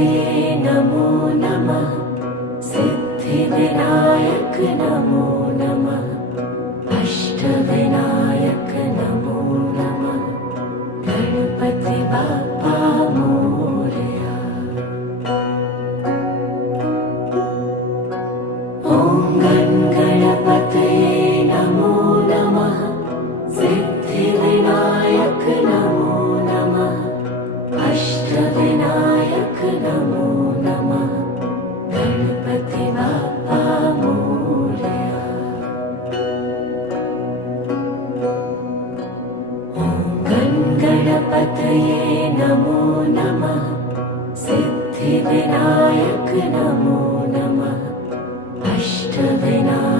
गणपतये नमो नमः। सिद्धिविनायक नमो नमः। अष्टविनायक नमो नमः। गणपति बाप्पा मोरया। ॐ गणपतये नमो नमः। सिद्धिविनायक नमो नमः। अष्टविनायक नमो नमः। गणपति बाप्पा मोरया। ॐ गणपतये नमो नमः। सिद्धिविनायक नमो नमः। अष्टविनायक